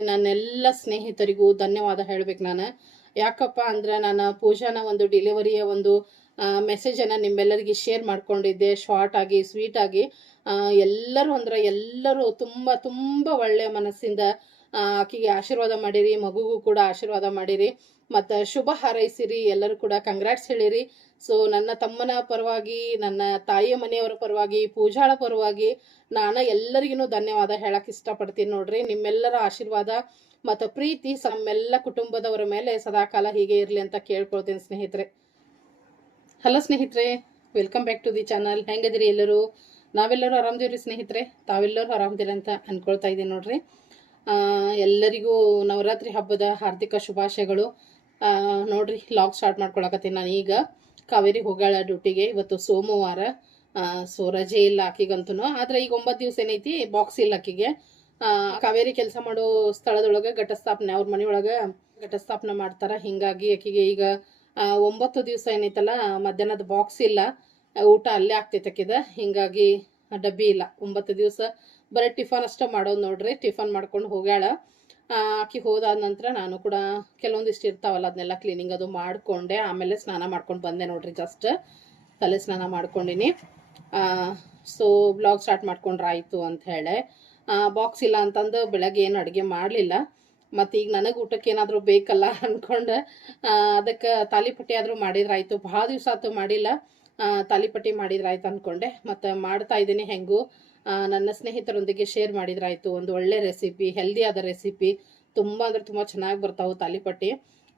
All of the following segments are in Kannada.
ನನ್ನೆಲ್ಲ ಸ್ನೇಹಿತರಿಗೂ ಧನ್ಯವಾದ ಹೇಳ್ಬೇಕು ನಾನು. ಯಾಕಪ್ಪ ಅಂದ್ರೆ ನಾನು ಪೂಜಾನ ಒಂದು ಡೆಲಿವರಿಯ ಒಂದು ಮೆಸೇಜನ್ನು ನಿಮ್ಮೆಲ್ಲರಿಗೆ ಶೇರ್ ಮಾಡ್ಕೊಂಡಿದ್ದೆ. ಶಾರ್ಟ್ ಆಗಿ ಸ್ವೀಟ್ ಆಗಿ. ಎಲ್ಲರೂ ಅಂದ್ರೆ ಎಲ್ಲರೂ ತುಂಬ ತುಂಬ ಒಳ್ಳೆಯ ಮನಸ್ಸಿಂದ ಆಕೆಗೆ ಆಶೀರ್ವಾದ ಮಾಡಿರಿ, ಮಗುಗೂ ಕೂಡ ಆಶೀರ್ವಾದ ಮಾಡಿರಿ. ಮತ್ತು ಶುಭ ಹಾರೈಸಿರಿ. ಎಲ್ಲರೂ ಕೂಡ ಕಂಗ್ರಾಟ್ಸ್ ಹೇಳಿರಿ. ಸೊ ನನ್ನ ತಮ್ಮನ ಪರವಾಗಿ, ನನ್ನ ತಾಯಿಯ ಮನೆಯವರ ಪರವಾಗಿ, ಪೂಜಾಳ ಪರವಾಗಿ ನಾನು ಎಲ್ಲರಿಗೂ ಧನ್ಯವಾದ ಹೇಳಕ್ಕೆ ಇಷ್ಟಪಡ್ತೀನಿ ನೋಡ್ರಿ. ನಿಮ್ಮೆಲ್ಲರ ಆಶೀರ್ವಾದ ಮತ್ತು ಪ್ರೀತಿ ನಮ್ಮೆಲ್ಲ ಕುಟುಂಬದವರ ಮೇಲೆ ಸದಾಕಾಲ ಹೀಗೆ ಇರಲಿ ಅಂತ ಕೇಳ್ಕೊಳ್ತೀನಿ ಸ್ನೇಹಿತರೆ. ಹಲೋ ಸ್ನೇಹಿತರೆ welcome back to the channel ಹೆಂಗದಿರಿ ಎಲ್ಲರೂ? ನಾವೆಲ್ಲರೂ ಆರಾಮದಿವ್ರಿ ಸ್ನೇಹಿತರೆ? ತಾವೆಲ್ಲರೂ ಆರಾಮದಿರಿ ಅಂತ ಅಂದ್ಕೊಳ್ತಾ ಇದ್ದೀನಿ ನೋಡ್ರಿ. ಎಲ್ಲರಿಗೂ ನವರಾತ್ರಿ ಹಬ್ಬದ ಹಾರ್ದಿಕ ಶುಭಾಶಯಗಳು. ನೋಡ್ರಿ ಲಾಗ್ ಸ್ಟಾರ್ಟ್ ಮಾಡ್ಕೊಳಕತ್ತೀನಿ ನಾನು ಈಗ. ಕಾವೇರಿ ಹೋಗ್ಯಾಳ ಡ್ಯೂಟಿಗೆ ಇವತ್ತು ಸೋಮವಾರ ಸೊ ರಜೆ ಇಲ್ಲ ಆಕಿಗಂತೂ ಆದ್ರೆ ಈಗ ಒಂಬತ್ತು ದಿವಸ ಏನೈತಿ? ಬಾಕ್ಸ್ ಇಲ್ಲ ಆಕಿಗೆ. ಕಾವೇರಿ ಕೆಲಸ ಮಾಡೋ ಸ್ಥಳದೊಳಗೆ ಘಟಸ್ಥಾಪನೆ, ಅವ್ರ ಮನೆಯೊಳಗೆ ಘಟಸ್ಥಾಪನೆ ಮಾಡ್ತಾರೆ. ಹಿಂಗಾಗಿ ಆಕಿಗೆ ಈಗ ಒಂಬತ್ತು ದಿವಸ ಏನೈತಲ್ಲ, ಮಧ್ಯಾಹ್ನದ ಬಾಕ್ಸ್ ಇಲ್ಲ. ಊಟ ಅಲ್ಲೇ ಆಗ್ತೈತೆ ಆಕಿದ. ಹಿಂಗಾಗಿ ಡಬ್ಬಿ ಇಲ್ಲ. ಒಂಬತ್ತು ದಿವಸ ಬರೀ ಟಿಫನ್ ಅಷ್ಟೇ ಮಾಡೋದು ನೋಡ್ರಿ. ಟಿಫನ್ ಮಾಡ್ಕೊಂಡು ಹೋಗ್ಯಾಳ. ಆಕಿ ಹೋದಾದ ನಂತರ ನಾನು ಕೂಡ ಕೆಲವೊಂದಿಷ್ಟು ಇರ್ತಾವಲ್ಲ, ಅದನ್ನೆಲ್ಲ ಕ್ಲೀನಿಂಗ್ ಅದು ಮಾಡಿಕೊಂಡೆ, ಆಮೇಲೆ ಸ್ನಾನ ಮಾಡ್ಕೊಂಡು ಬಂದೆ ನೋಡ್ರಿ ಜಸ್ಟ್ ತಲೆ ಸ್ನಾನ ಮಾಡ್ಕೊಂಡಿನಿ. ಸೊ ಬ್ಲಾಗ್ ಸ್ಟಾರ್ಟ್ ಮಾಡ್ಕೊಂಡ್ರೆ ಆಯಿತು ಅಂತ ಹೇಳಿ. ಬಾಕ್ಸ್ ಇಲ್ಲ ಅಂತಂದು ಬೆಳಗ್ಗೆ ಏನು ಅಡುಗೆ ಮಾಡಲಿಲ್ಲ. ಮತ್ತು ಈಗ ನನಗೆ ಊಟಕ್ಕೆ ಏನಾದರೂ ಬೇಕಲ್ಲ ಅಂದ್ಕೊಂಡು ಅದಕ್ಕೆ ತಾಲಿಪಟ್ಟಿ ಆದರೂ ಮಾಡಿದ್ರಾಯ್ತು. ಭಾಳ ದಿವಸ ಆಯ್ತು ಮಾಡಿಲ್ಲ. ತಾಲಿಪಟ್ಟಿ ಮಾಡಿದ್ರಾಯ್ತು ಅಂದ್ಕೊಂಡೆ ಮತ್ತು ಮಾಡ್ತಾ ಇದ್ದೀನಿ ಹೆಂಗೂ. ನನ್ನ ಸ್ನೇಹಿತರೊಂದಿಗೆ ಶೇರ್ ಮಾಡಿದ್ರಾಯ್ತು. ಒಂದು ಒಳ್ಳೆ ರೆಸಿಪಿ ಹೆಲ್ದಿ ಆದ ರೆಸಿಪಿ ತುಂಬ ಅಂದರೆ ತುಂಬ ಚೆನ್ನಾಗಿ ಬರ್ತಾವೆ ತಾಲಿಪಟ್ಟಿ.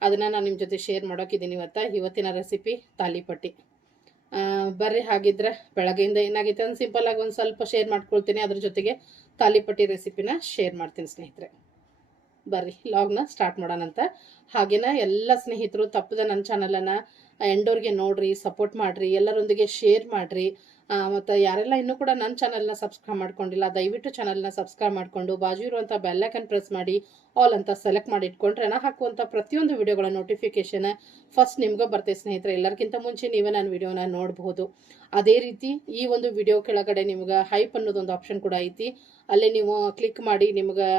ಅದನ್ನು ನಾನು ನಿಮ್ಮ ಜೊತೆ ಶೇರ್ ಮಾಡೋಕಿದ್ದೀನಿ ಇವತ್ತು. ಇವತ್ತಿನ ರೆಸಿಪಿ ತಾಲಿಪಟ್ಟಿ. ಬರ್ರಿ ಹಾಗಿದ್ರೆ ಬೆಳಗ್ಗೆಯಿಂದ ಅಂದ್ರೆ ಸಿಂಪಲ್ ಆಗಿ ಒಂದು ಸ್ವಲ್ಪ ಶೇರ್ ಮಾಡ್ಕೊಳ್ತೀನಿ. ಅದ್ರ ಜೊತೆಗೆ ತಾಲಿಪಟ್ಟಿ ರೆಸಿಪಿನ ಶೇರ್ ಮಾಡ್ತೀನಿ ಸ್ನೇಹಿತರೆ. ಬರ್ರಿ ಲಾಗ್ನ ಸ್ಟಾರ್ಟ್ ಮಾಡೋಣಂತ ಹಾಗೇನ ಎಲ್ಲ ಸ್ನೇಹಿತರು ತಪ್ಪದ ನನ್ನ ಚಾನಲನ್ನು ಎಂಡೋರ್ಗೆ ನೋಡ್ರಿ ಸಪೋರ್ಟ್ ಮಾಡಿರಿ, ಎಲ್ಲರೊಂದಿಗೆ ಶೇರ್ ಮಾಡಿರಿ. ಮತ್ತು ಯಾರೆಲ್ಲ ಇನ್ನೂ ಕೂಡ ನನ್ನ ಚಾನಲ್ನ ಸಬ್ಸ್ಕ್ರೈಬ್ ಮಾಡ್ಕೊಂಡಿಲ್ಲ, ದಯವಿಟ್ಟು ಚಾನಲ್ನ ಸಬ್ಸ್ಕ್ರೈಬ್ ಮಾಡಿಕೊಂಡು, ಬಾಜು ಇರುವಂಥ ಬೆಲ್ಲೈಕನ್ ಪ್ರೆಸ್ ಮಾಡಿ ಆಲ್ ಅಂತ ಸೆಲೆಕ್ಟ್ ಮಾಡಿ ಇಟ್ಕೊಂಡ್ರೆ ನಾನು ಹಾಕುವಂಥ ಪ್ರತಿಯೊಂದು ವಿಡಿಯೋಗಳ ನೋಟಿಫಿಕೇಶನ್ ಫಸ್ಟ್ ನಿಮಗೂ ಬರ್ತೈತೆ ಸ್ನೇಹಿತರೆ. ಎಲ್ಲರಿಗಿಂತ ಮುಂಚೆ ನೀವೇ ನಾನು ವಿಡಿಯೋನ ನೋಡಬಹುದು. ಅದೇ ರೀತಿ ಈ ಒಂದು ವಿಡಿಯೋ ಕೆಳಗಡೆ ನಿಮ್ಗೆ ಹೈಪ್ ಅನ್ನೋದೊಂದು ಆಪ್ಷನ್ ಕೂಡ ಐತಿ. ಅಲ್ಲೇ ನೀವು ಕ್ಲಿಕ್ ಮಾಡಿ, ನಿಮ್ಗೆ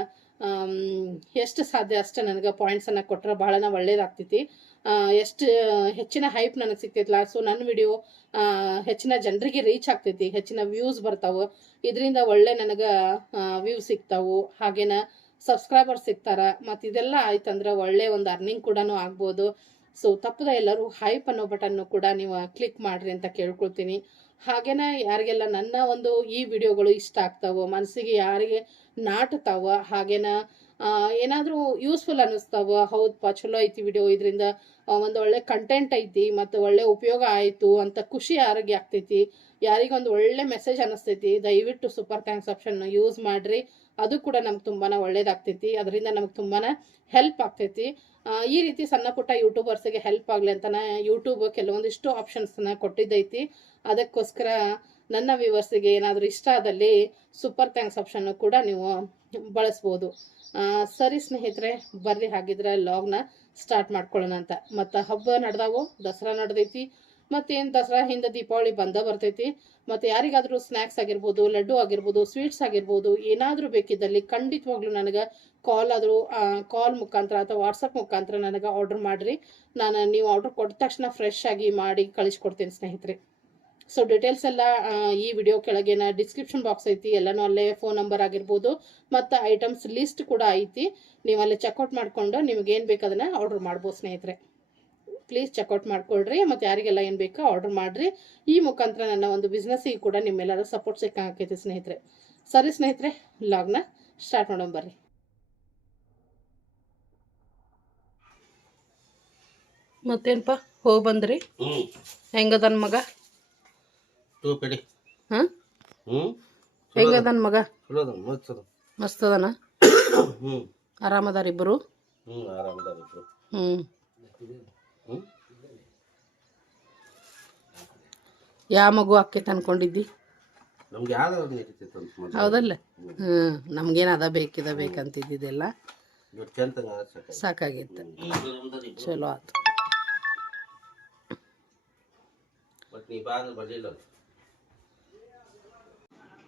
ಎಷ್ಟು ಸಾಧ್ಯ ಅಷ್ಟು ನನಗೆ ಪಾಯಿಂಟ್ಸನ್ನು ಕೊಟ್ಟರೆ ಭಾಳನ ಒಳ್ಳೇದಾಗ್ತೈತಿ. ಎಷ್ಟು ಹೆಚ್ಚಿನ ಹೈಪ್ ನನಗೆ ಸಿಗ್ತೈತಲ್ಲ ಸೊ ನನ್ನ ವಿಡಿಯೋ ಹೆಚ್ಚಿನ ಜನರಿಗೆ ರೀಚ್ ಆಗ್ತೈತಿ, ಹೆಚ್ಚಿನ ವ್ಯೂಸ್ ಬರ್ತಾವೆ. ಇದರಿಂದ ಒಳ್ಳೆ ನನಗೆ ವ್ಯೂಸ್ ಸಿಗ್ತಾವು. ಹಾಗೇನ ಸಬ್ಸ್ಕ್ರೈಬರ್ ಸಿಗ್ತಾರ. ಮತ್ತು ಇದೆಲ್ಲ ಆಯ್ತಂದ್ರೆ ಒಳ್ಳೆ ಒಂದು ಅರ್ನಿಂಗ್ ಕೂಡ ಆಗ್ಬೋದು. ಸೊ ತಪ್ಪದ ಎಲ್ಲರೂ ಹೈಪ್ ಅನ್ನೋ ಬಟನ್ನು ಕೂಡ ನೀವು ಕ್ಲಿಕ್ ಮಾಡ್ರಿ ಅಂತ ಕೇಳ್ಕೊಳ್ತೀನಿ. ಹಾಗೇನ ಯಾರಿಗೆಲ್ಲ ನನ್ನ ಒಂದು ಈ ವಿಡಿಯೋಗಳು ಇಷ್ಟ ಆಗ್ತಾವೋ ಮನಸ್ಸಿಗೆ ಯಾರಿಗೆ ನಾಟುತ್ತಾವ, ಹಾಗೇನ ಏನಾದರೂ ಯೂಸ್ಫುಲ್ ಅನ್ನಿಸ್ತಾವ? ಹೌದಪ್ಪ ಚಲೋ ಐತಿ ವಿಡಿಯೋ ಇದರಿಂದ ಒಂದು ಒಳ್ಳೆ ಕಂಟೆಂಟ್ ಐತಿ, ಮತ್ತು ಒಳ್ಳೆ ಉಪಯೋಗ ಆಯಿತು ಅಂತ ಖುಷಿ, ಆರೋಗ್ಯ ಆಗ್ತೈತಿ. ಯಾರಿಗೊಂದು ಒಳ್ಳೆ ಮೆಸೇಜ್ ಅನ್ನಿಸ್ತೈತಿ, ದಯವಿಟ್ಟು ಸೂಪರ್ ಥ್ಯಾಂಕ್ಸ್ ಆಪ್ಷನ್ ಯೂಸ್ ಮಾಡಿರಿ. ಅದು ಕೂಡ ನಮ್ಗೆ ತುಂಬಾ ಒಳ್ಳೇದಾಗ್ತೈತಿ. ಅದರಿಂದ ನಮ್ಗೆ ತುಂಬಾ ಹೆಲ್ಪ್ ಆಗ್ತೈತಿ. ಈ ರೀತಿ ಸಣ್ಣ ಪುಟ್ಟ ಯೂಟ್ಯೂಬರ್ಸ್ಗೆ ಹೆಲ್ಪ್ ಆಗಲಿ ಅಂತಾನೆ ಯೂಟ್ಯೂಬ್ ಕೆಲವೊಂದಿಷ್ಟು ಆಪ್ಷನ್ಸ್ನ ಕೊಟ್ಟಿದ್ದೈತಿ. ಅದಕ್ಕೋಸ್ಕರ ನನ್ನ ವ್ಯೂವರ್ಸಿಗೆ ಏನಾದರೂ ಇಷ್ಟ ಆದಲ್ಲಿ ಸೂಪರ್ ಥ್ಯಾಂಕ್ಸ್ ಆಪ್ಷನ್ನು ಕೂಡ ನೀವು ಬಳಸ್ಬೋದು. ಸರಿ ಸ್ನೇಹಿತರೆ, ಬರ್ರಿ ಹಾಗಿದ್ರೆ ಲಾಗ್ನ ಸ್ಟಾರ್ಟ್ ಮಾಡ್ಕೊಳ್ಳೋಣ ಅಂತ. ಮತ್ತು ಹಬ್ಬ ನಡೆದಾವು? ದಸರಾ ನಡೆದೈತಿ. ಮತ್ತೇನು ದಸರಾ ಹಿಂದೆ ದೀಪಾವಳಿ ಬಂದ ಬರ್ತೈತಿ. ಮತ್ತು ಯಾರಿಗಾದರೂ ಸ್ನ್ಯಾಕ್ಸ್ ಆಗಿರ್ಬೋದು, ಲಡ್ಡು ಆಗಿರ್ಬೋದು, ಸ್ವೀಟ್ಸ್ ಆಗಿರ್ಬೋದು, ಏನಾದರೂ ಬೇಕಿದ್ದಲ್ಲಿ ಖಂಡಿತವಾಗ್ಲೂ ನನಗೆ ಕಾಲ್ ಆದರೂ ಕಾಲ್ ಮುಖಾಂತರ ಅಥವಾ ವಾಟ್ಸಪ್ ಮುಖಾಂತರ ನನಗೆ ಆರ್ಡರ್ ಮಾಡಿರಿ. ನಾನು ನೀವು ಆರ್ಡರ್ ಕೊಟ್ಟ ತಕ್ಷಣ ಫ್ರೆಶ್ ಆಗಿ ಮಾಡಿ ಕಳಿಸ್ಕೊಡ್ತೀನಿ ಸ್ನೇಹಿತರೆ. ಸೊ ಡೀಟೇಲ್ಸ್ ಎಲ್ಲ ಈ ವಿಡಿಯೋ ಕೆಳಗಿನ ಡಿಸ್ಕ್ರಿಪ್ಷನ್ ಬಾಕ್ಸ್ ಐತಿ. ಎಲ್ಲನೂ ಅಲ್ಲೇ ಫೋನ್ ನಂಬರ್ ಆಗಿರ್ಬೋದು. ಮತ್ತು ಐಟಮ್ಸ್ ಲಿಸ್ಟ್ ಕೂಡ ಐತಿ. ನೀವು ಅಲ್ಲೇ ಚೆಕ್ಔಟ್ ಮಾಡಿಕೊಂಡು ನಿಮ್ಗೇನು ಬೇಕು ಅದನ್ನು ಆರ್ಡರ್ ಮಾಡ್ಬೋದು ಸ್ನೇಹಿತರೆ. ಪ್ಲೀಸ್ ಚೆಕ್ಔಟ್ ಮಾಡ್ಕೊಳ್ರಿ. ಮತ್ತು ಯಾರಿಗೆಲ್ಲ ಏನು ಬೇಕೋ ಆರ್ಡರ್ ಮಾಡಿರಿ. ಈ ಮುಖಾಂತರ ನನ್ನ ಒಂದು ಬಿಸ್ನೆಸ್ಸಿಗೆ ಕೂಡ ನಿಮ್ಮೆಲ್ಲರ ಸಪೋರ್ಟ್ ಸಿಕ್ಕಾಕೈತಿ ಸ್ನೇಹಿತರೆ. ಸರಿ ಸ್ನೇಹಿತರೆ ಲಾಗ್ನ ಸ್ಟಾರ್ಟ್ ಮಾಡೋಣ ಬರ್ರಿ. ಮತ್ತೇನಪ್ಪ ಹೋಗಿ ಬಂದ್ರಿ. ಹೆಂಗದ ಹೆಂಗದನ್ ಮಗ? ಟೂ ಹಾಂ ಹ್ಞೂ ಹೆಂಗದನ್ ಮಗ? ಚಲೋ ಅದ ಮಸ್ತ್ ಅದ ಮಸ್ತ್ ಅದನ? ಹ್ಞೂ ಆರಾಮದಾರ ಇಬ್ಬರು ಹ್ಞೂ ಆರಾಮದಾರ ಇಬ್ರು. ಹ್ಞೂ ಹ್ಞೂ ಯಾವ ಮಗು ಅಕ್ಕೈತೆ ಅನ್ಕೊಂಡಿದ್ದಿ ನಮ್ಗೆ ಯಾವ್ದಾದ್ರು ನಡೀತೈತೆ ಅಂತ ಮೊದಲು ಹೌದಲ್ಲ? ಹ್ಞೂ ನಮ್ಗೇನು ಅದ ಬೇಕಿದ ಬೇಕಂತಿದ್ದಿದ್ದೆಲ್ಲ ಇವತ್ತು ಸಾಕಾಗಿ ಸಾಕಾಗಿತ್ತು ಚಲೋ ಆತು. ಬಟ್ ನೀ ಬಾ ಅಂದ್ರೆ ಬರ್ಲಿಲ್ಲ ಅವ್ರು.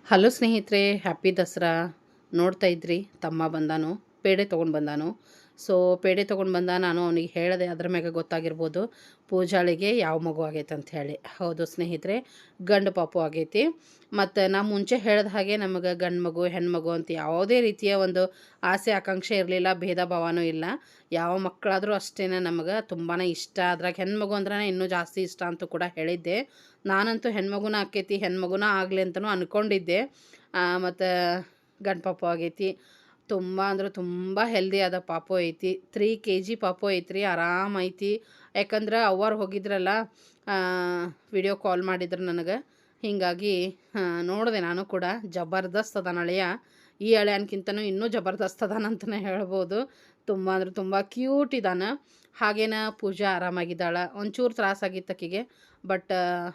ಹಲೋ ಸ್ನೇಹಿತರೆ, ಹ್ಯಾಪಿ ದಸರಾ. ನೋಡ್ತಾ ಇದ್ರಿ, ತಮ್ಮ ಬಂದಾನು, ಪೇಡೆ ತೊಗೊಂಡು ಬಂದಾನು. ಸೊ ಪೇಡೆ ತೊಗೊಂಡು ಬಂದ ನಾನು ಅವನಿಗೆ ಹೇಳಿದೆ ಅದ್ರ ಮ್ಯಾಗ ಗೊತ್ತಾಗಿರ್ಬೋದು. ಪೂಜಾಳಿಗೆ ಯಾವ ಮಗು ಆಗೈತೆ ಅಂತ ಹೇಳಿ. ಹೌದು ಸ್ನೇಹಿತರೆ, ಗಂಡು ಪಾಪು ಆಗೈತಿ. ಮತ್ತು ನಾ ಮುಂಚೆ ಹೇಳಿದ ಹಾಗೆ ನಮಗೆ ಗಂಡು ಮಗು ಹೆಣ್ಮಗು ಅಂತ ಯಾವುದೇ ರೀತಿಯ ಒಂದು ಆಸೆ, ಆಕಾಂಕ್ಷೆ ಇರಲಿಲ್ಲ, ಭೇದ ಭಾವನೂ ಇಲ್ಲ. ಯಾವ ಮಕ್ಕಳಾದರೂ ಅಷ್ಟೇ ನಮಗೆ ತುಂಬಾ ಇಷ್ಟ. ಅದ್ರಾಗ ಹೆಣ್ಮಗು ಅಂದ್ರೆ ಇನ್ನೂ ಜಾಸ್ತಿ ಇಷ್ಟ ಅಂತೂ ಕೂಡ ಹೇಳಿದ್ದೆ. ನಾನಂತೂ ಹೆಣ್ಮಗುನ ಆಕೈತಿ, ಹೆಣ್ಮಗುನ ಆಗಲಿ ಅಂತಲೂ ಅಂದ್ಕೊಂಡಿದ್ದೆ ಮತ್ತು ಗಂಡು ಪಾಪು ಆಗೈತಿ. ತುಂಬ ಅಂದ್ರೆ ತುಂಬ ಹೆಲ್ದಿ ಆದ ಪಾಪು ಐತಿ. ತ್ರೀ ಕೆ ಜಿ ಪಾಪು ಐತ್ರಿ, ಆರಾಮ ಐತಿ. ಯಾಕಂದ್ರೆ ಅವ್ವಾರು ಹೋಗಿದ್ರಲ್ಲ ವಿಡಿಯೋ ಕಾಲ್ ಮಾಡಿದ್ರು ನನಗೆ. ಹೀಗಾಗಿ ನೋಡಿದೆ ನಾನು ಕೂಡ. ಜಬರ್ದಸ್ತ್ ಅದಾನ ಅಳಿಯ. ಈ ಅಳಿಯನ್ಕಿಂತನೂ ಇನ್ನೂ ಜಬರ್ದಸ್ತ್ ಅದಾನ ಅಂತಲೇ ಹೇಳ್ಬೋದು. ತುಂಬ ಅಂದ್ರೆ ತುಂಬ ಕ್ಯೂಟ್ ಇದ್ದಾನೆ ಹಾಗೇನ ಪೂಜಾ ಆರಾಮಾಗಿದ್ದಾಳೆ. ಒಂಚೂರು ತ್ರಾಸಾಗಿತ್ತು ಆಕಿಗೆ ಬಟ್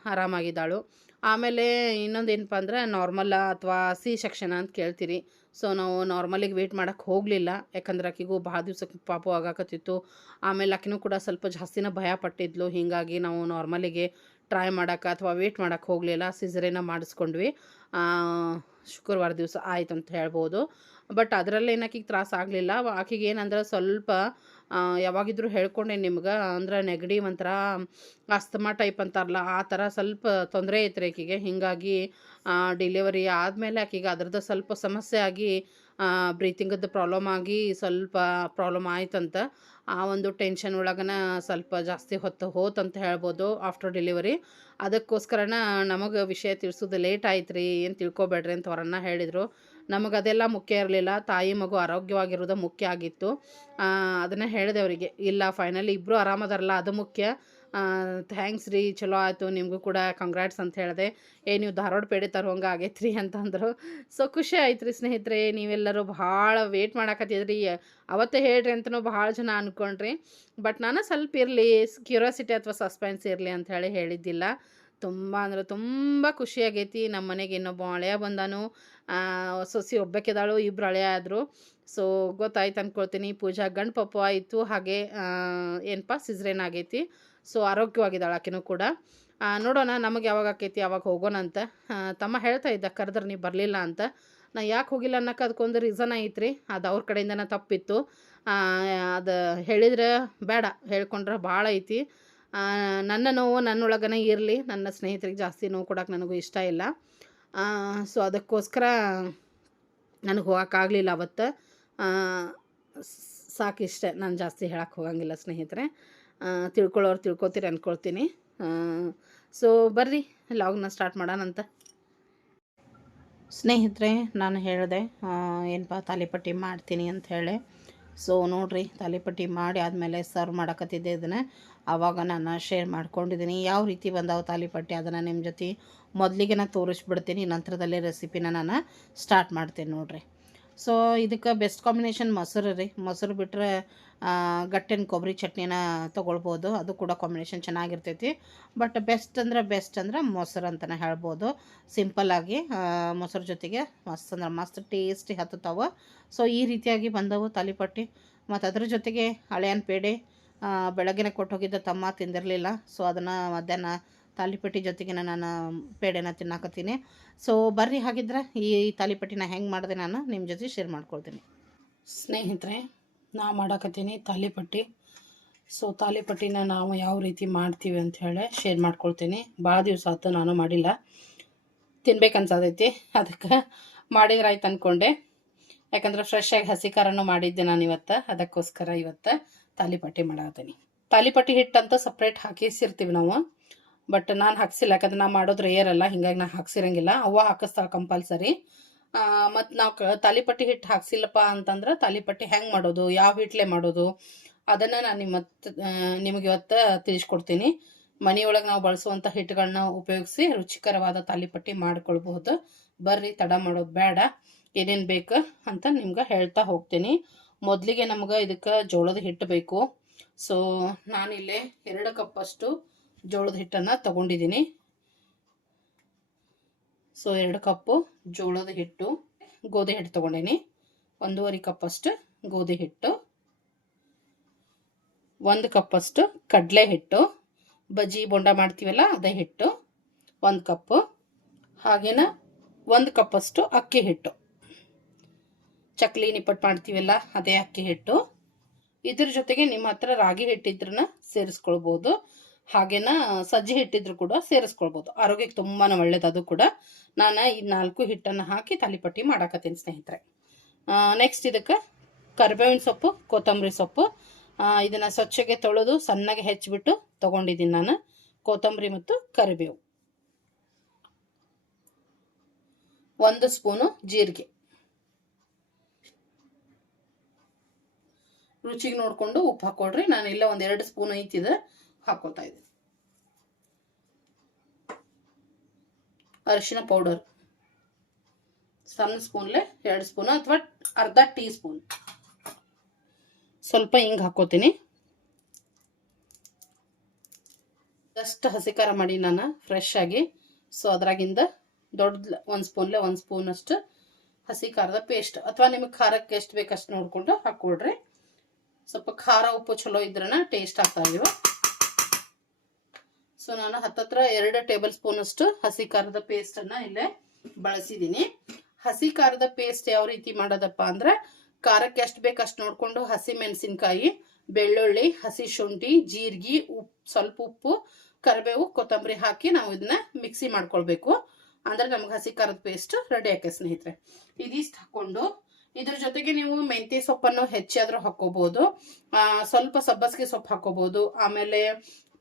ಆರಾಮಾಗಿದ್ದಾಳು. ಆಮೇಲೆ ಇನ್ನೊಂದು ಏನಪ್ಪ ಅಂದರೆ ನಾರ್ಮಲ್ಲ ಅಥವಾ ಸಿ ಸೆಕ್ಷನ್ ಅಂತ ಕೇಳ್ತೀರಿ. ಸೊ, ನಾವು ನಾರ್ಮಲಿಗೆ ವೇಟ್ ಮಾಡೋಕ್ಕೆ ಹೋಗಲಿಲ್ಲ. ಯಾಕಂದ್ರೆ ಆಕಿಗೂ ಭಾಳ ದಿವ್ಸಕ್ಕೆ ಪಾಪು ಆಗಾಕತ್ತಿತ್ತು. ಆಮೇಲೆ ಆಕಿನೂ ಕೂಡ ಸ್ವಲ್ಪ ಜಾಸ್ತಿನ ಭಯ ಪಟ್ಟಿದ್ಲು. ಹೀಗಾಗಿ ನಾವು ನಾರ್ಮಲಿಗೆ ಟ್ರೈ ಮಾಡೋಕೆ ಅಥವಾ ವೇಟ್ ಮಾಡೋಕ್ಕೆ ಹೋಗಲಿಲ್ಲ. ಸಿಸರೇನ ಮಾಡಿಸ್ಕೊಂಡ್ವಿ. ಶುಕ್ರವಾರ ದಿವಸ ಆಯ್ತು ಅಂತ ಹೇಳ್ಬೋದು. ಬಟ್ ಅದರಲ್ಲೇನು ಆಕಿಗೆ ತ್ರಾಸ ಆಗಲಿಲ್ಲ. ಆಕಿಗೆ ಏನಂದ್ರೆ ಸ್ವಲ್ಪ ಯಾವಾಗಿದ್ರೂ ಹೇಳ್ಕೊಂಡೆ ನಿಮ್ಗೆ, ಅಂದ್ರೆ ನೆಗಡಿ ಒಂಥರ ಅಸ್ತಮಾ ಟೈಪ್ ಅಂತಾರಲ್ಲ, ಆ ಥರ ಸ್ವಲ್ಪ ತೊಂದರೆ ಐತ್ರಿ ಆಕೆಗೆ. ಹೀಗಾಗಿ ಡಿಲಿವರಿ ಆದಮೇಲೆ ಆಕೆಗೆ ಅದ್ರದ್ದು ಸ್ವಲ್ಪ ಸಮಸ್ಯೆ ಆಗಿ ಬ್ರೀತಿಂಗದ್ದು ಪ್ರಾಬ್ಲಮ್ ಆಗಿ ಸ್ವಲ್ಪ ಪ್ರಾಬ್ಲಮ್ ಆಯ್ತಂತ, ಆ ಒಂದು ಟೆನ್ಷನ್ ಒಳಗನ ಸ್ವಲ್ಪ ಜಾಸ್ತಿ ಹೊತ್ತು ಹೋತಂತ ಹೇಳ್ಬೋದು ಆಫ್ಟರ್ ಡೆಲಿವರಿ ಅದಕ್ಕೋಸ್ಕರನ ನಮಗೆ ವಿಷಯ ತಿಳಿಸೋದು ಲೇಟ್ ಆಯ್ತು ರೀ ಏನು ತಿಳ್ಕೊಬೇಡ್ರಿ ಅಂತ ಅವರನ್ನ ಹೇಳಿದರು. ನಮಗೆ ಅದೆಲ್ಲ ಮುಖ್ಯ ಇರಲಿಲ್ಲ. ತಾಯಿ ಮಗು ಆರೋಗ್ಯವಾಗಿರೋದು ಮುಖ್ಯ ಆಗಿತ್ತು. ಅದನ್ನು ಹೇಳಿದೆ ಅವರಿಗೆ. ಇಲ್ಲ ಫೈನಲಿ ಇಬ್ಬರು ಆರಾಮದಾರಲ್ಲ, ಅದು ಮುಖ್ಯ. ಥ್ಯಾಂಕ್ಸ್ ರೀ, ಚಲೋ ಆಯಿತು, ನಿಮಗೂ ಕೂಡ ಕಂಗ್ರಾಟ್ಸ್ ಅಂತ ಹೇಳಿದೆ. ಏ, ನೀವು ಧಾರವಾಡ ಪೇಡೆ ತರುವಂಗೆ ಆಗೈತೆ ರೀ ಅಂತಂದರು. ಸೊ ಖುಷಿ ಆಯ್ತು ರೀ ಸ್ನೇಹಿತರೆ, ನೀವೆಲ್ಲರೂ ಭಾಳ ವೇಟ್ ಮಾಡಾಕತ್ತಿದ್ರಿ. ಅವತ್ತೇ ಹೇಳ್ರಿ ಅಂತಲೂ ಭಾಳ ಜನ ಅಂದ್ಕೊಂಡ್ರಿ ಬಟ್ ನಾನು ಸ್ವಲ್ಪ ಇರಲಿ ಕ್ಯೂರಿಯಾಸಿಟಿ ಅಥವಾ ಸಸ್ಪೆನ್ಸ್ ಇರಲಿ ಅಂತ ಹೇಳಿ ಹೇಳಿದ್ದಿಲ್ಲ. ತುಂಬ ಅಂದ್ರೆ ತುಂಬ ಖುಷಿಯಾಗೈತಿ ನಮ್ಮ ಮನೆಗೆ ಇನ್ನೊಬ್ಬ ಹಳೆಯ ಬಂದಾನು. ಸೊಸಿ ಒಬ್ಬಕ್ಕಿದಾಳು ಇಬ್ಬರು ಹಳೆಯ ಆದರು. ಸೊ ಗೊತ್ತಾಯ್ತು ಅಂದ್ಕೊಳ್ತೀನಿ ಪೂಜಾ ಗಂಡು ಪಪ್ಪು ಆಯಿತು. ಹಾಗೆ ಏನಪ್ಪ ಸಿಸ್ರೇನ್ ಆಗೈತಿ. ಸೊ ಆರೋಗ್ಯವಾಗಿದ್ದಾಳೆ ಆಕೆನೂ ಕೂಡ. ನೋಡೋಣ ನಮಗೆ ಯಾವಾಗ ಆಕೈತಿ, ಯಾವಾಗ ಹೋಗೋಣ ಅಂತ. ತಮ್ಮ ಹೇಳ್ತಾ ಇದ್ದ, ಕರೆದ್ರೆ ನೀವು ಬರಲಿಲ್ಲ ಅಂತ. ನಾ ಯಾಕೆ ಹೋಗಿಲ್ಲ ಅನ್ನೋಕೆ ಅದಕ್ಕೊಂದು ರೀಸನ್ ಐತ್ರಿ. ಅದು ಅವ್ರ ಕಡೆಯಿಂದನೇ ತಪ್ಪಿತ್ತು. ಅದು ಹೇಳಿದ್ರೆ ಬೇಡ, ಹೇಳ್ಕೊಂಡ್ರೆ ಭಾಳ ಐತಿ. ನನ್ನ ನೋವು ನನ್ನೊಳಗನೆ ಇರಲಿ. ನನ್ನ ಸ್ನೇಹಿತರಿಗೆ ಜಾಸ್ತಿ ನೋವು ಕೊಡೋಕೆ ನನಗೂ ಇಷ್ಟ ಇಲ್ಲ. ಸೊ ಅದಕ್ಕೋಸ್ಕರ ನನಗೆ ಹೋಗೋಕ್ಕಾಗಲಿಲ್ಲ ಅವತ್ತು. ಸಾಕಿಷ್ಟೆ. ನಾನು ಜಾಸ್ತಿ ಹೇಳಕ್ಕೆ ಹೋಗಂಗಿಲ್ಲ ಸ್ನೇಹಿತರೆ. ತಿಳ್ಕೊಳ್ಳೋರು ತಿಳ್ಕೊತೀರಿ ಅಂದ್ಕೊಳ್ತೀನಿ ಸೊ ಬರ್ರಿ, ಲಾಗ್ನ ಸ್ಟಾರ್ಟ್ ಮಾಡೋಣಂತ ಸ್ನೇಹಿತರೆ, ನಾನು ಹೇಳಿದೆ ಏನಪ್ಪ ತಾಲಿಪಟ್ಟಿ ಮಾಡ್ತೀನಿ ಅಂತ ಹೇಳಿ. ಸೊ ನೋಡಿರಿ, ತಾಲಿಪಟ್ಟಿ ಮಾಡಿ ಆದಮೇಲೆ ಸರ್ವ್ ಮಾಡಕತ್ತಿದ್ದೆ ಇದನ್ನು. ಆವಾಗ ನಾನು ಶೇರ್ ಮಾಡ್ಕೊಂಡಿದ್ದೀನಿ ಯಾವ ರೀತಿ ಬಂದಾವ ತಾಲಿಪಟ್ಟಿ, ಅದನ್ನು ನಿಮ್ಮ ಜೊತೆ ಮೊದಲಿಗೆ ನಾನು ತೋರಿಸ್ಬಿಡ್ತೀನಿ. ನಂತರದಲ್ಲಿ ರೆಸಿಪಿನ ನಾನು ಸ್ಟಾರ್ಟ್ ಮಾಡ್ತೀನಿ ನೋಡಿರಿ. ಸೊ ಇದಕ್ಕೆ ಬೆಸ್ಟ್ ಕಾಂಬಿನೇಷನ್ ಮೊಸರು ರೀ. ಮೊಸರು ಬಿಟ್ಟರೆ ಗಟ್ಟಿನ ಕೊಬ್ಬರಿ ಚಟ್ನಿನ ತೊಗೊಳ್ಬೋದು. ಅದು ಕೂಡ ಕಾಂಬಿನೇಷನ್ ಚೆನ್ನಾಗಿರ್ತೈತಿ. ಬಟ್ ಬೆಸ್ಟ್ ಅಂದ್ರೆ ಬೆಸ್ಟ್ ಅಂದ್ರೆ ಮೊಸರು ಅಂತಲೇ ಹೇಳ್ಬೋದು. ಸಿಂಪಲ್ಲಾಗಿ ಮೊಸರು ಜೊತೆಗೆ ಮಸ್ತ್ ಅಂದ್ರೆ ಮಸ್ತ್ ಟೇಸ್ಟಿ ಹತ್ತುತ್ತಾವೆ ಸೊ ಈ ರೀತಿಯಾಗಿ ಬಂದವು ತಾಲಿಪಟ್ಟಿ. ಮತ್ತು ಅದ್ರ ಜೊತೆಗೆ ಹಳೆಯನ್ ಪೇಡೆ ಬೆಳಗ್ಗೆನ ಕೊಟ್ಟೋಗಿದ್ದ ತಮ್ಮ ತಿಂದಿರಲಿಲ್ಲ. ಸೊ ಅದನ್ನು ಮಧ್ಯಾಹ್ನ ತಾಲಿಪಟ್ಟಿ ಜೊತೆಗೆ ನಾನು ಪೇಡೆನ ತಿನ್ನಾಕತ್ತೀನಿ. ಸೊ ಬರ್ರಿ ಹಾಗಿದ್ರೆ ಈ ತಾಲಿಪಟ್ಟಿನ ಹೆಂಗೆ ಮಾಡಿದೆ ನಾನು ನಿಮ್ಮ ಜೊತೆ ಶೇರ್ ಮಾಡ್ಕೊಳ್ತೀನಿ. ಸ್ನೇಹಿತರೆ ನಾ ಮಾಡಾಕತ್ತೀನಿ ತಾಲಿಪಟ್ಟಿ ಸೊ ತಾಲಿಪಟ್ಟಿನ ನಾವು ಯಾವ ರೀತಿ ಮಾಡ್ತೀವಿ ಅಂತ ಹೇಳಿ ಶೇರ್ ಮಾಡ್ಕೊಳ್ತೀನಿ. ಭಾಳ ದಿವಸ ಆಯ್ತು ನಾನು ಮಾಡಿಲ್ಲ. ತಿನ್ಬೇಕನ್ಸತೈತಿ ಅದಕ್ಕೆ ಮಾಡಿದ್ರೆ ಆಯ್ತು ಅಂದ್ಕೊಂಡೆ ಯಾಕಂದ್ರೆ ಫ್ರೆಶ್ ಆಗಿ ಹಸಿ ಖಾರನೂ ಮಾಡಿದ್ದೆ ನಾನು ಇವತ್ತು. ಅದಕ್ಕೋಸ್ಕರ ಇವತ್ತು ತಾಲಿಪಟ್ಟಿ ಮಾಡಾಕತ್ತೀನಿ. ತಾಲಿಪಟ್ಟಿ ಹಿಟ್ಟಂತ ಸಪ್ರೇಟ್ ಹಾಕಿಸಿರ್ತೀವಿ ನಾವು. ಬಟ್ ನಾನು ಹಾಕ್ಸಿಲ್ಲ. ಯಾಕಂದ್ರೆ ನಾ ಮಾಡೋದು ರೇಯರ್ ಅಲ್ಲ. ಹಿಂಗಾಗಿ ನಾ ಹಾಕ್ಸಿರಂಗಿಲ್ಲ. ಅವ್ವ ಹಾಕಿಸ್ತಾಳೆ ಕಂಪಲ್ಸರಿ ಮತ್ತು ನಾವು ಕ ತಾಲಿಪಟ್ಟಿ ಹಿಟ್ಟು ಹಾಕ್ಸಿಲ್ಲಪ್ಪ ಅಂತಂದ್ರೆ ತಾಲಿಪಟ್ಟಿ ಹೆಂಗೆ ಮಾಡೋದು, ಯಾವ ಹಿಟ್ಲೆ ಮಾಡೋದು, ಅದನ್ನು ನಾನು ನಿಮ್ಮ ನಿಮಗೆ ಇವತ್ತು ತಿಳಿಸ್ಕೊಡ್ತೀನಿ. ಮನೆಯೊಳಗೆ ನಾವು ಬಳಸುವಂಥ ಹಿಟ್ಟುಗಳನ್ನ ಉಪಯೋಗಿಸಿ ರುಚಿಕರವಾದ ತಾಲಿಪಟ್ಟಿ ಮಾಡ್ಕೊಳ್ಬಹುದು. ಬರ್ರಿ, ತಡ ಮಾಡೋದು ಬೇಡ, ಏನೇನು ಬೇಕು ಅಂತ ನಿಮ್ಗೆ ಹೇಳ್ತಾ ಹೋಗ್ತೀನಿ. ಮೊದಲಿಗೆ ನಮ್ಗೆ ಇದಕ್ಕೆ ಜೋಳದ ಹಿಟ್ಟು ಬೇಕು. ಸೊ ನಾನಿಲ್ಲೇ ಎರಡು ಕಪ್ಪಷ್ಟು ಜೋಳದ ಹಿಟ್ಟನ್ನು ತಗೊಂಡಿದ್ದೀನಿ ಸೊ, ಎರಡು ಕಪ್ಪು ಜೋಳದ ಹಿಟ್ಟು, ಗೋಧಿ ಹಿಟ್ಟು ತಗೊಂಡೀನಿ. ಒಂದೂವರೆ ಕಪ್ಪಷ್ಟು ಗೋಧಿ ಹಿಟ್ಟು, ಒಂದು ಕಪ್ಪಷ್ಟು ಕಡಲೆ ಹಿಟ್ಟು, ಬಜ್ಜಿ ಬೊಂಡ ಮಾಡ್ತೀವಲ್ಲ, ಅದೇ ಹಿಟ್ಟು, ಒಂದು ಕಪ್ಪು, ಹಾಗೇನ ಒಂದು ಕಪ್ಪಷ್ಟು ಅಕ್ಕಿ ಹಿಟ್ಟು. ಚಕ್ಲಿ ನಿಪ್ಪಟ್ಟು ಮಾಡ್ತೀವಲ್ಲ, ಅದೇ ಅಕ್ಕಿ ಹಿಟ್ಟು. ಇದ್ರ ಜೊತೆಗೆ ನಿಮ್ಮ ಹತ್ರ ರಾಗಿ ಹಿಟ್ಟಿದ್ರನ್ನ ಸೇರಿಸ್ಕೊಳ್ಬೋದು. ಹಾಗೇನ ಸಜ್ಜಿ ಹಿಟ್ಟಿದ್ರು ಕೂಡ ಸೇರಿಸ್ಕೊಳ್ಬೋದು. ಆರೋಗ್ಯಕ್ಕೆ ತುಂಬಾ ಒಳ್ಳೇದದು ಕೂಡ. ನಾನು ಈ ನಾಲ್ಕು ಹಿಟ್ಟನ್ನು ಹಾಕಿ ತಾಲಿಪಟ್ಟಿ ಮಾಡಾಕತ್ತೀನಿ ಸ್ನೇಹಿತರೆ. ನೆಕ್ಸ್ಟ್ ಇದಕ್ಕೆ ಕರಿಬೇವಿನ ಸೊಪ್ಪು, ಕೊತ್ತಂಬರಿ ಸೊಪ್ಪು. ಇದನ್ನು ಇದನ್ನ ಸ್ವಚ್ಛಗೆ ತೊಳೆದು ಸಣ್ಣಗೆ ಹೆಚ್ಚಿಬಿಟ್ಟು ತೊಗೊಂಡಿದ್ದೀನಿ ನಾನು. ಕೊತ್ತಂಬರಿ ಮತ್ತು ಕರಿಬೇವು. ಒಂದು ಸ್ಪೂನು ಜೀರಿಗೆ. ರುಚಿಗೆ ನೋಡಿಕೊಂಡು ಉಪ್ಪು ಹಾಕೊಡ್ರಿ ನಾನು ಇಲ್ಲ ಒಂದ್ ಎರಡು ಸ್ಪೂನ್ ಐತಿದೆ ಹಾಕೋತಾ ಇದ್ದೀನಿ ಅರಿಶಿನ ಪೌಡರ್ ಸಣ್ಣ ಸ್ಪೂನ್ಲೆ ಎರಡು ಸ್ಪೂನ್ ಅಥವಾ ಅರ್ಧ ಟೀ ಸ್ಪೂನ್. ಸ್ವಲ್ಪ ಹಿಂಗೆ ಹಾಕೋತೀನಿ ಜಸ್ಟ್ ಹಸಿ ಖಾರ ಮಾಡಿ ನಾನು ಫ್ರೆಶ್ ಆಗಿ. ಸೊ ಅದ್ರಾಗಿಂದ ದೊಡ್ಡ ಒಂದು ಸ್ಪೂನ್ಲೆ ಒಂದು ಸ್ಪೂನ್ ಅಷ್ಟು ಹಸಿ ಖಾರದ ಪೇಸ್ಟ್ ಅಥವಾ ನಿಮಗೆ ಖಾರಕ್ಕೆ ಎಷ್ಟು ಬೇಕಷ್ಟು ನೋಡಿಕೊಂಡು ಹಾಕ್ಕೊಡ್ರಿ. ಸ್ವಲ್ಪ ಖಾರ, ಉಪ್ಪು ಚಲೋ ಇದ್ರನ ಟೇಸ್ಟ್ ಆಗ್ತಾ ಇವ ಸೊ ನಾನು ಹತ್ತತ್ರ ಎರಡು ಟೇಬಲ್ ಸ್ಪೂನ್ ಅಷ್ಟು ಹಸಿ ಖಾರದ ಪೇಸ್ಟ್ ಅನ್ನ ಇಲ್ಲೇ ಬಳಸಿದ್ದೀನಿ ಹಸಿ ಖಾರದ ಪೇಸ್ಟ್ ಯಾವ ರೀತಿ ಮಾಡೋದಪ್ಪ ಅಂದ್ರೆ, ಖಾರಕ್ಕೆ ಎಷ್ಟು ಬೇಕು ಅಷ್ಟು ನೋಡ್ಕೊಂಡು ಹಸಿ ಮೆಣಸಿನ್ಕಾಯಿ, ಬೆಳ್ಳುಳ್ಳಿ, ಹಸಿ ಶುಂಠಿ, ಜೀರಿಗೆ ಉಪ್ಪು ಸ್ವಲ್ಪ ಉಪ್ಪು, ಕರಿಬೇವು, ಕೊತ್ತಂಬರಿ ಹಾಕಿ ನಾವು ಇದನ್ನ ಮಿಕ್ಸಿ ಮಾಡ್ಕೊಳ್ಬೇಕು. ಅಂದ್ರೆ ನಮ್ಗೆ ಹಸಿ ಖಾರದ ಪೇಸ್ಟ್ ರೆಡಿ ಆಕೆ ಸ್ನೇಹಿತರೆ. ಇದಿಷ್ಟು ಹಾಕೊಂಡು ಇದ್ರ ಜೊತೆಗೆ ನೀವು ಮೆಂತ್ಯ ಸೊಪ್ಪನ್ನು ಹೆಚ್ಚಾದ್ರೂ ಹಾಕೋಬಹುದು ಸ್ವಲ್ಪ ಸಬ್ಬಸಿಗೆ ಸೊಪ್ಪು ಹಾಕೋಬಹುದು ಆಮೇಲೆ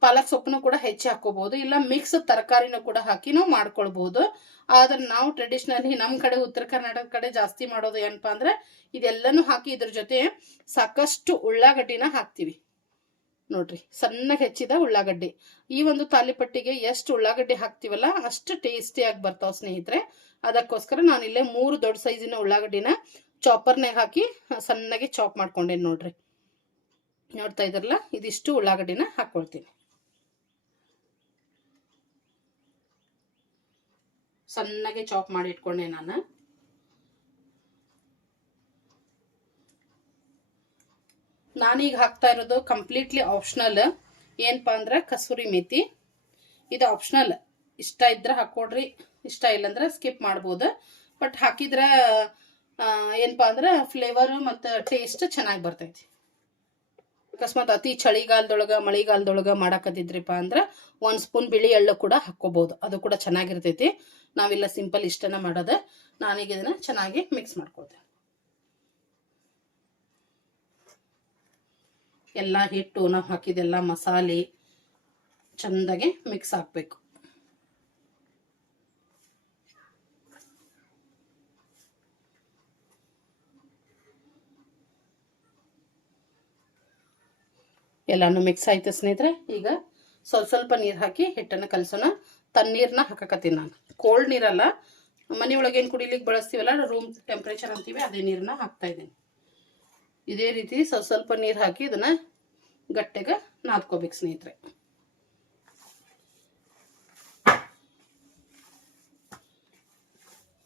ಪಾಲಕ್ ಸೊಪ್ಪನ್ನು ಕೂಡ ಹೆಚ್ಚಿ ಹಾಕೋಬಹುದು, ಇಲ್ಲ ಮಿಕ್ಸ್ ತರಕಾರಿನೂ ಕೂಡ ಹಾಕಿ ನಾವು ಮಾಡ್ಕೊಳ್ಬಹುದು. ಆದ್ರೆ ನಾವು ಟ್ರೆಡಿಷ್ನಲಿ ನಮ್ಮ ಕಡೆ ಉತ್ತರ ಕರ್ನಾಟಕ ಕಡೆ ಜಾಸ್ತಿ ಮಾಡೋದು ಏನಪ್ಪಾ ಅಂದ್ರೆ ಇದೆಲ್ಲನೂ ಹಾಕಿ ಇದ್ರ ಜೊತೆ ಸಾಕಷ್ಟು ಉಳ್ಳಾಗಡ್ಡಿನ ಹಾಕ್ತಿವಿ. ನೋಡ್ರಿ, ಸಣ್ಣಗೆ ಹೆಚ್ಚಿದ ಉಳ್ಳಾಗಡ್ಡಿ. ಈ ಒಂದು ತಾಲಿಪಟ್ಟಿಗೆ ಎಷ್ಟು ಉಳ್ಳಾಗಡ್ಡಿ ಹಾಕ್ತಿವಲ್ಲ ಅಷ್ಟು ಟೇಸ್ಟಿಯಾಗಿ ಬರ್ತಾವ ಸ್ನೇಹಿತರೆ. ಅದಕ್ಕೋಸ್ಕರ ನಾನು ಇಲ್ಲೇ ಮೂರು ದೊಡ್ಡ ಸೈಜಿನ ಉಳ್ಳಾಗಡ್ಡಿನ ಚಾಪರ್ನಾಗ ಹಾಕಿ ಸಣ್ಣಗೆ ಚಾಪ್ ಮಾಡ್ಕೊಂಡೇನಿ ನೋಡ್ರಿ. ನೋಡ್ತಾ ಇದ್ರಲ್ಲ ಇದಿಷ್ಟು ಉಳ್ಳಾಗಡ್ಡಿನ ಹಾಕೊಳ್ತೀನಿ. ಸಣ್ಣಗೆ ಚಾಪ್ ಮಾಡಿ ಇಟ್ಕೊಂಡೆ ನಾನು. ನಾನೀಗ ಹಾಕ್ತಾ ಇರೋದು ಕಂಪ್ಲೀಟ್ಲಿ ಆಪ್ಷನಲ್ ಏನಪ್ಪಾ ಅಂದ್ರೆ ಕಸೂರಿ ಮೇತಿ. ಇದು ಆಪ್ಷನಲ್ ಇಷ್ಟ ಇದ್ರೆ ಹಾಕ್ಕೊಡ್ರಿ ಇಷ್ಟ ಇಲ್ಲಂದ್ರೆ ಸ್ಕಿಪ್ ಮಾಡ್ಬೋದು. ಬಟ್ ಹಾಕಿದ್ರೆ ಏನಪ್ಪಾ ಅಂದ್ರೆ ಫ್ಲೇವರ್ ಮತ್ತು ಟೇಸ್ಟ್ ಚೆನ್ನಾಗಿ ಬರ್ತೈತಿ. ಅಕಸ್ಮಾತ್ ಅತಿ ಚಳಿಗಾಲದೊಳಗೆ, ಮಳೆಗಾಲದೊಳಗೆ ಮಾಡಾಕತ್ತಿದ್ರಿಪ್ಪ ಅಂದ್ರೆ ಒಂದು ಸ್ಪೂನ್ ಬಿಳಿ ಎಳ್ಳು ಕೂಡ ಹಾಕ್ಕೋಬಹುದು ಅದು ಕೂಡ ಚೆನ್ನಾಗಿರ್ತೈತಿ. ನಾವಿಲ್ಲ ಸಿಂಪಲ್ ಇಷ್ಟನ ಮಾಡೋದು. ನಾನೀಗ ಇದನ್ನ ಚೆನ್ನಾಗಿ ಮಿಕ್ಸ್ ಮಾಡ್ಕೊಳ್ತೆ ಎಲ್ಲ ಹಿಟ್ಟು, ನಾವು ಹಾಕಿದೆಲ್ಲ ಮಸಾಲೆ ಚಂದಾಗಿ ಮಿಕ್ಸ್ ಹಾಕ್ಬೇಕು ಎಲ್ಲಾನು ಮಿಕ್ಸ್ ಆಯ್ತು ಸ್ನೇಹಿತರೆ. ಈಗ ಸ್ವಲ್ಪ ಸ್ವಲ್ಪ ನೀರು ಹಾಕಿ ಹಿಟ್ಟನ್ನು ಕಲಸೋಣ. ತಣ್ಣೀರನ್ನ ಹಾಕಕತ್ತೀನಿ ನಾನು. ಕೋಲ್ಡ್ ನೀರಲ್ಲ. ಮನೆ ಒಳಗೆ ಏನು ಕುಡಿಲಿಕ್ಕೆ ಬಳಸ್ತೀವಲ್ಲ ರೂಮ್ ಟೆಂಪ್ರೇಚರ್ ಅಂತೀವಿ, ಅದೇ ನೀರನ್ನ ಹಾಕ್ತಾ ಇದ್ದೀನಿ. ಇದೇ ರೀತಿ ಸ್ವಲ್ಪ ಸ್ವಲ್ಪ ನೀರು ಹಾಕಿ ಇದನ್ನು ಗಟ್ಟೆಗೆ ನಾದ್ಕೋಬೇಕು ಸ್ನೇಹಿತರೆ.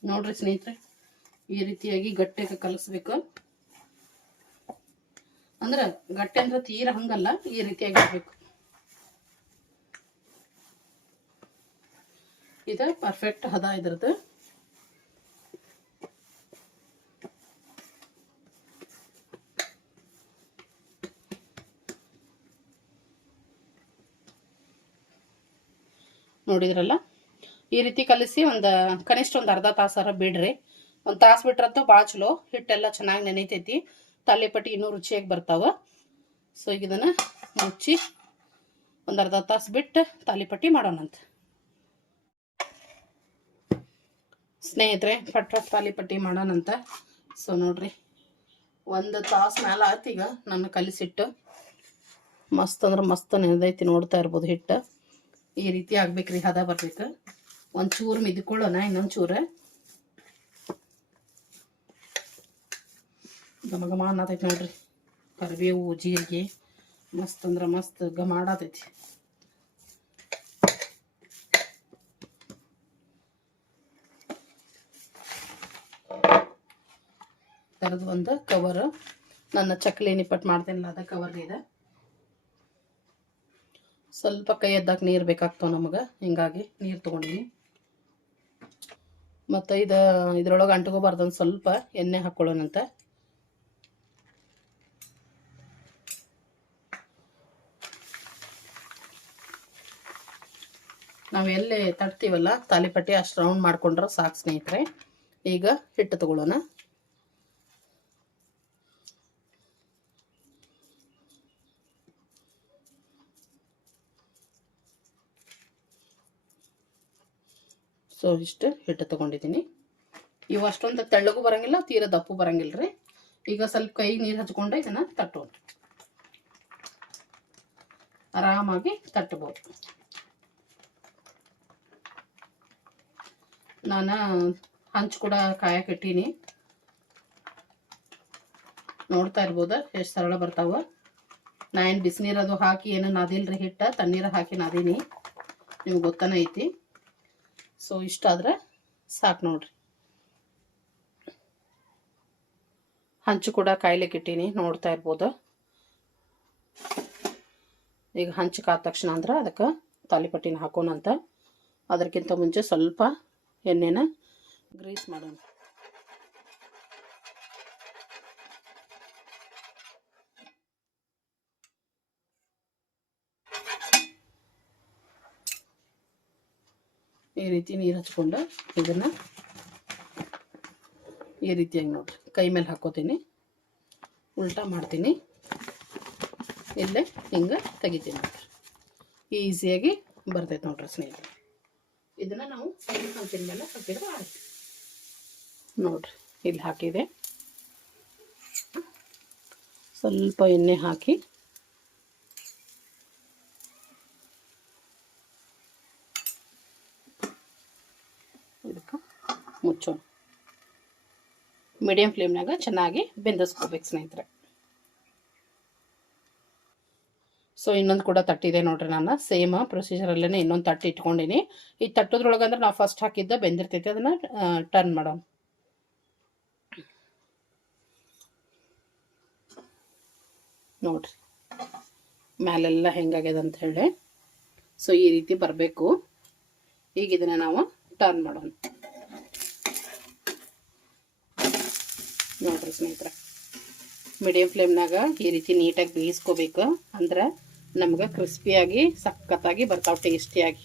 ನೋಡ್ರಿ ಸ್ನೇಹಿತರೆ, ಈ ರೀತಿಯಾಗಿ ಗಟ್ಟೆಗೆ ಕಲಸ್ಬೇಕು. ಅಂದ್ರೆ ಗಟ್ಟಿ ಅಂದ್ರೆ ತೀರ ಹಂಗಲ್ಲ, ಈ ರೀತಿಯಾಗಿ ಇರ್ಬೇಕು ಇದು ಪರ್ಫೆಕ್ಟ್ ಹದ ಇದ್ರದ್ದು. ನೋಡಿದ್ರಲ್ಲ? ಈ ರೀತಿ ಕಲಿಸಿ ಒಂದು ಕನಿಷ್ಠ ಒಂದು ಅರ್ಧ ತಾಸಾರ ಬಿಡ್ರಿ. ಒಂದು ತಾಸು ಬಿಟ್ರಂತೂ ಭಾಳ ಚಲೋ, ಹಿಟ್ಟೆಲ್ಲ ಚೆನ್ನಾಗಿ ನೆನೀತೈತಿ. ತಾಲಿಪಟ್ಟಿ ಇನ್ನೂ ರುಚಿಯಾಗಿ ಬರ್ತಾವ. ಸೊ ಈಗ ಇದನ್ನು ಮುಚ್ಚಿ ಒಂದು ಅರ್ಧ ತಾಸು ಬಿಟ್ಟು ತಾಲಿಪಟ್ಟಿ ಮಾಡೋಣಂತ ಸ್ನೇಹಿತರೆ ಫಟ್ ಪಟ್ ತಾಲಿಪಟ್ಟಿ ಮಾಡೋಣಂತ ಸೊ ನೋಡ್ರಿ, ಒಂದು ತಾಸು ಮೇಲೆ ಆಯ್ತು ಈಗ ನಾನು ಕಲಿಸಿಟ್ಟು. ಮಸ್ತ್ ಅಂದ್ರೆ ಮಸ್ತ್ ನೆನೆದೈತಿ ನೋಡ್ತಾ ಇರ್ಬೋದು ಹಿಟ್ಟು. ಈ ರೀತಿ ಆಗ್ಬೇಕ್ರಿ, ಹದ ಬರ್ಬೇಕು. ಒಂಚೂರು ಮಿದ್ಕೊಳ್ಳೋಣ ಇನ್ನೊಂದು ಚೂರು ಘಮ ಘಮ ಅನ್ನತೈತಿ ನೋಡ್ರಿ. ಕರಿಬೇವು, ಜೀರಿಗೆ, ಮಸ್ತ್ ಅಂದ್ರೆ ಮಸ್ತ್ ಘಮ ಆಡತೈತಿ ಒಂದು ಕವರ್ ನನ್ನ ಚಕ್ಲಿ ನಿಪ್ಪಟ್ಟು ಮಾಡ್ತೇನಲ್ಲ, ಅದ ಕವರ್ ಇದೆ. ಸ್ವಲ್ಪ ಕೈ ಎದ್ದಾಕ ನೀರು ಬೇಕಾಗ್ತವೆ ನಮಗೆ, ಹಿಂಗಾಗಿ ನೀರು ತೊಗೊಂಡಿನಿ. ಮತ್ತು ಇದು ಇದ್ರೊಳಗೆ ಅಂಟ್ಕೋಬಾರ್ದು ಸ್ವಲ್ಪ ಎಣ್ಣೆ ಹಾಕ್ಕೊಳ್ಳೋಣಂತ ನಾವು ಎಲ್ಲಿ ತಟ್ತೀವಲ್ಲ ತಾಲಿಪಟ್ಟಿ ಅಷ್ಟು ರೌಂಡ್ ಮಾಡ್ಕೊಂಡ್ರೆ ಸಾಕು ಸ್ನೇಹಿತರೆ. ಈಗ ಹಿಟ್ಟು ತಗೊಳ್ಳೋಣ. ಸೊ ಇಷ್ಟು ಹಿಟ್ಟು ತಗೊಂಡಿದ್ದೀನಿ. ಇವು ಅಷ್ಟೊಂದು ತೆಳ್ಳಗೂ ಬರಂಗಿಲ್ಲ, ತೀರ ದಪ್ಪು ಬರಂಗಿಲ್ಲ ರೀ. ಈಗ ಸ್ವಲ್ಪ ಕೈ ನೀರು ಹಚ್ಕೊಂಡು ಇದನ್ನು ತಟ್ಟೋಣ. ಆರಾಮಾಗಿ ತಟ್ಟಬೋದು ನಾನು ಹಂಚು ಕೂಡ ಕಾಯಕ್ಕೆ ಇಟ್ಟೀನಿ. ನೋಡ್ತಾ ಇರ್ಬೋದು? ಎಷ್ಟು ಸರಳ ಬರ್ತಾವ. ನಾ ಏನು ಬಿಸಿನೀರು ಹಾಕಿ ಏನು ನಾದಿಲ್ರಿ ಹಿಟ್ಟ, ತಣ್ಣೀರು ಹಾಕಿ ನಾದೀನಿ. ನಿಮ್ಗೆ ಗೊತ್ತಾನ ಐತಿ. ಸೊ ಇಷ್ಟಾದ್ರೆ ಸಾಕು ನೋಡ್ರಿ. ಹಂಚು ಕೂಡ ಕಾಯ್ಲಿಕ್ಕೆ ಇಟ್ಟೀನಿ, ನೋಡ್ತಾ ಇರ್ಬೋದು? ಈಗ ಹಂಚು ಕಾದ ತಕ್ಷಣ ಅಂದ್ರೆ ಅದಕ್ಕೆ ತಾಲಿಪಟ್ಟಿನ ಹಾಕೋಣಂತ ಅದಕ್ಕಿಂತ ಮುಂಚೆ ಸ್ವಲ್ಪ ಎಣ್ಣೆನ ಗ್ರೀಸ್ ಮಾಡೋಣ. ಈ ರೀತಿ ನೀರು ಹಚ್ಕೊಂಡು ಇದನ್ನು ಈ ರೀತಿಯಾಗಿ ನೋಡ್ರಿ. ಕೈ ಮೇಲೆ ಹಾಕೋತೀನಿ. ಉಲ್ಟಾ ಮಾಡ್ತೀನಿ. ಇಲ್ಲೇ ಹಿಂಗೆ ತೆಗಿತೀನಿ ನೋಡ್ರಿ. ಈಸಿಯಾಗಿ ಬರ್ತೈತೆ ನೋಡ್ರಿ ಸ್ನೇಹಿತರೆ. ಇದನ್ನು ನಾವು ಹಂಚಿನ ಮೇಲೆ ಹಾಕಿದ್ರೆ ನೋಡ್ರಿ, ಇಲ್ಲಿ ಹಾಕಿದೆ. ಸ್ವಲ್ಪ ಎಣ್ಣೆ ಹಾಕಿ. ಇದಕ್ಕೆ ಮುಚ್ಚೋಣ. ಮೀಡಿಯಂ ಫ್ಲೇಮ್ನಾಗ ಚೆನ್ನಾಗಿ ಬೆಂದಿಸ್ಕೋಬೇಕು ಸ್ನೇಹಿತರೆ. ಸೊ ಇನ್ನೊಂದು ಕೂಡ ತಟ್ಟಿದೆ ನೋಡ್ರಿ ನಾನು. ಸೇಮ್ ಪ್ರೊಸೀಜರಲ್ಲೇ ಇನ್ನೊಂದು ತಟ್ಟಿ ಇಟ್ಕೊಂಡಿನಿ. ಈ ತಟ್ಟದ್ರೊಳಗೆ ಅಂದ್ರೆ ನಾವು ಫಸ್ಟ್ ಹಾಕಿದ್ದ ಬೆಂದಿರ್ತೈತಿ, ಅದನ್ನು ಟರ್ನ್ ಮಾಡೋಣ. ನೋಡ್ರಿ. ಮ್ಯಾಲೆಲ್ಲ ಹೆಂಗಾಗ್ಯದ ಅಂತ ಹೇಳಿ. ಸೊ ಈ ರೀತಿ ಬರಬೇಕು. ಈಗ ಇದನ್ನ ನಾವು ಟರ್ನ್ ಮಾಡೋಣ. ನೋಡ್ರಿ ಸ್ನೇಹಿತರೆ. ಮೀಡಿಯಂ ಫ್ಲೇಮ್ನಾಗ ಈ ರೀತಿ ನೀಟಾಗಿ ಬೇಯಿಸ್ಕೋಬೇಕು ಅಂದ್ರೆ ನಮ್ಗೆ ಕ್ರಿಸ್ಪಿಯಾಗಿ ಸಖತ್ತಾಗಿ ಬರ್ತಾವೆ ಟೇಸ್ಟಿಯಾಗಿ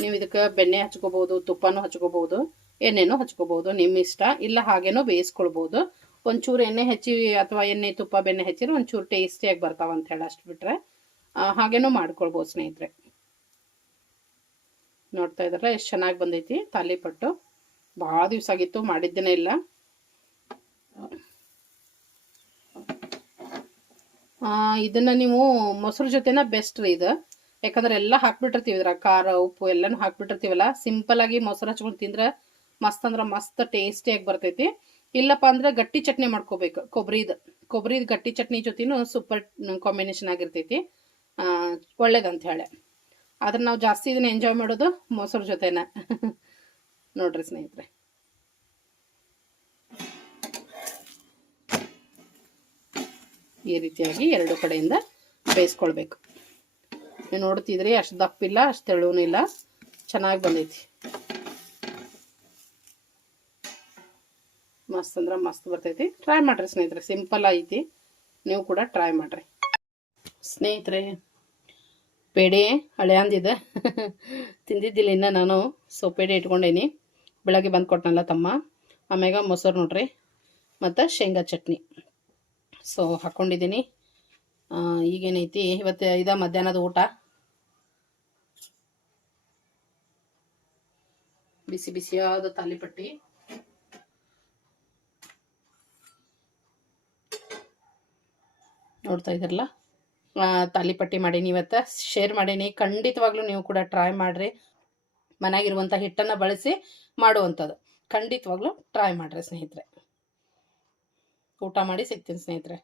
ನೀವು ಇದಕ್ಕೆ ಬೆಣ್ಣೆ ಹಚ್ಕೋಬಹುದು ತುಪ್ಪನೂ ಹಚ್ಕೋಬಹುದು ಎಣ್ಣೆನೂ ಹಚ್ಕೋಬಹುದು ನಿಮ್ಮ ಇಷ್ಟ. ಇಲ್ಲ ಹಾಗೇನೂ ಬೇಯಿಸ್ಕೊಳ್ಬೋದು. ಒಂಚೂರು ಎಣ್ಣೆ ಹೆಚ್ಚಿ ಅಥವಾ ಎಣ್ಣೆ, ತುಪ್ಪ, ಬೆಣ್ಣೆ ಹೆಚ್ಚಿದ್ರೆ ಒಂಚೂರು ಟೇಸ್ಟಿಯಾಗಿ ಬರ್ತಾವ ಅಂತ ಅಷ್ಟು ಬಿಟ್ರೆ ಹಾಗೇನೂ ಮಾಡ್ಕೊಳ್ಬೋದು ಸ್ನೇಹಿತರೆ. ನೋಡ್ತಾ ಇದ್ರಲ್ಲ, ಎಷ್ಟು ಚೆನ್ನಾಗಿ ಬಂದೈತಿ. ತಾಲಿಪಟ್ಟು ಭಾಳ ದಿವಸ ಆಗಿತ್ತು, ಮಾಡಿದ್ದೇನೆ ಇಲ್ಲ. ಇದನ್ನ ನೀವು ಮೊಸರು ಜೊತೆನ ಬೆಸ್ಟ್ ರೀ ಇದು. ಯಾಕಂದ್ರೆ ಎಲ್ಲ ಹಾಕ್ಬಿಟ್ಟಿರ್ತೀವಿ ಇದ್ರ ಖಾರ, ಉಪ್ಪು ಎಲ್ಲಾನು ಹಾಕ್ಬಿಟ್ಟಿರ್ತೀವಲ್ಲ. ಸಿಂಪಲ್ ಆಗಿ ಮೊಸರು ಹಚ್ಕೊಂಡು ತಿಂದ್ರೆ ಮಸ್ತ್ ಅಂದ್ರೆ ಮಸ್ತ್ ಟೇಸ್ಟಿಯಾಗಿ ಬರ್ತೈತಿ. ಇಲ್ಲಪ್ಪ ಅಂದ್ರೆ ಗಟ್ಟಿ ಚಟ್ನಿ ಮಾಡ್ಕೋಬೇಕು. ಕೊಬ್ಬರಿದು ಕೊಬ್ಬರಿದ ಗಟ್ಟಿ ಚಟ್ನಿ ಜೊತೆನೂ ಸೂಪರ್ ಕಾಂಬಿನೇಷನ್ ಆಗಿರ್ತೈತಿ. ಒಳ್ಳೇದಂತ ಹೇಳಿ ಆದ್ರೆ ನಾವು ಜಾಸ್ತಿ ಇದನ್ನ ಎಂಜಾಯ್ ಮಾಡೋದು ಮೊಸರು ಜೊತೆನ. ನೋಡ್ರಿ ಸ್ನೇಹಿತರೆ. ಈ ರೀತಿಯಾಗಿ ಎರಡು ಕಡೆಯಿಂದ ಬೇಯಿಸ್ಕೊಳ್ಬೇಕು. ನೀವು ನೋಡ್ತಿದ್ರಿ, ಅಷ್ಟು ದಪ್ಪಿಲ್ಲ ಅಷ್ಟು ತೆಳುವೂ ಇಲ್ಲ. ಚೆನ್ನಾಗಿ ಬಂದೈತಿ. ಮಸ್ತ್ ಅಂದ್ರೆ ಮಸ್ತ್ ಬರ್ತೈತಿ. ಟ್ರೈ ಮಾಡ್ರಿ ಸ್ನೇಹಿತರೆ ಸಿಂಪಲ್ ಐತಿ. ನೀವು ಕೂಡ ಟ್ರೈ ಮಾಡ್ರಿ. ಸ್ನೇಹಿತರೆ, ಪೇಡೆ ಹಳೆ ಅಂದಿದೆ ತಿಂದಿದ್ದಿಲ್ಲ ಇನ್ನು ನಾನು ಸೊ ಪೇಡೆ ಇಟ್ಕೊಂಡೇನಿ. ಬೆಳಗ್ಗೆ ಬಂದು ಕೊಟ್ಟನಲ್ಲ ತಮ್ಮ. ಆಮ್ಯಾಗ ಮೊಸರು ನೋಡ್ರಿ, ಮತ್ತು ಶೇಂಗಾ ಚಟ್ನಿ. ಸೊ ಹಾಕ್ಕೊಂಡಿದ್ದೀನಿ ಈಗೇನೈತಿ? ಇವತ್ತು ಇದ ಮಧ್ಯಾಹ್ನದ ಊಟ. ಬಿಸಿ ಬಿಸಿಯಾದ ತಾಲಿಪಟ್ಟಿ. ನೋಡ್ತಾ ಇದ್ರಲ್ಲ ತಾಲಿಪಟ್ಟಿ ಮಾಡೀನಿ ಇವತ್ತು. ಶೇರ್ ಮಾಡೀನಿ. ಖಂಡಿತವಾಗ್ಲೂ ನೀವು ಕೂಡ ಟ್ರೈ ಮಾಡಿರಿ. ಮನೆಯಾಗಿರುವಂಥ ಹಿಟ್ಟನ್ನು ಬಳಸಿ ಮಾಡುವಂಥದ್ದು. ಖಂಡಿತವಾಗ್ಲೂ ಟ್ರೈ ಮಾಡಿರಿ ಸ್ನೇಹಿತರೆ. ಊಟ ಮಾಡಿ ಸಿಗ್ತೀನಿ ಸ್ನೇಹಿತರೆ.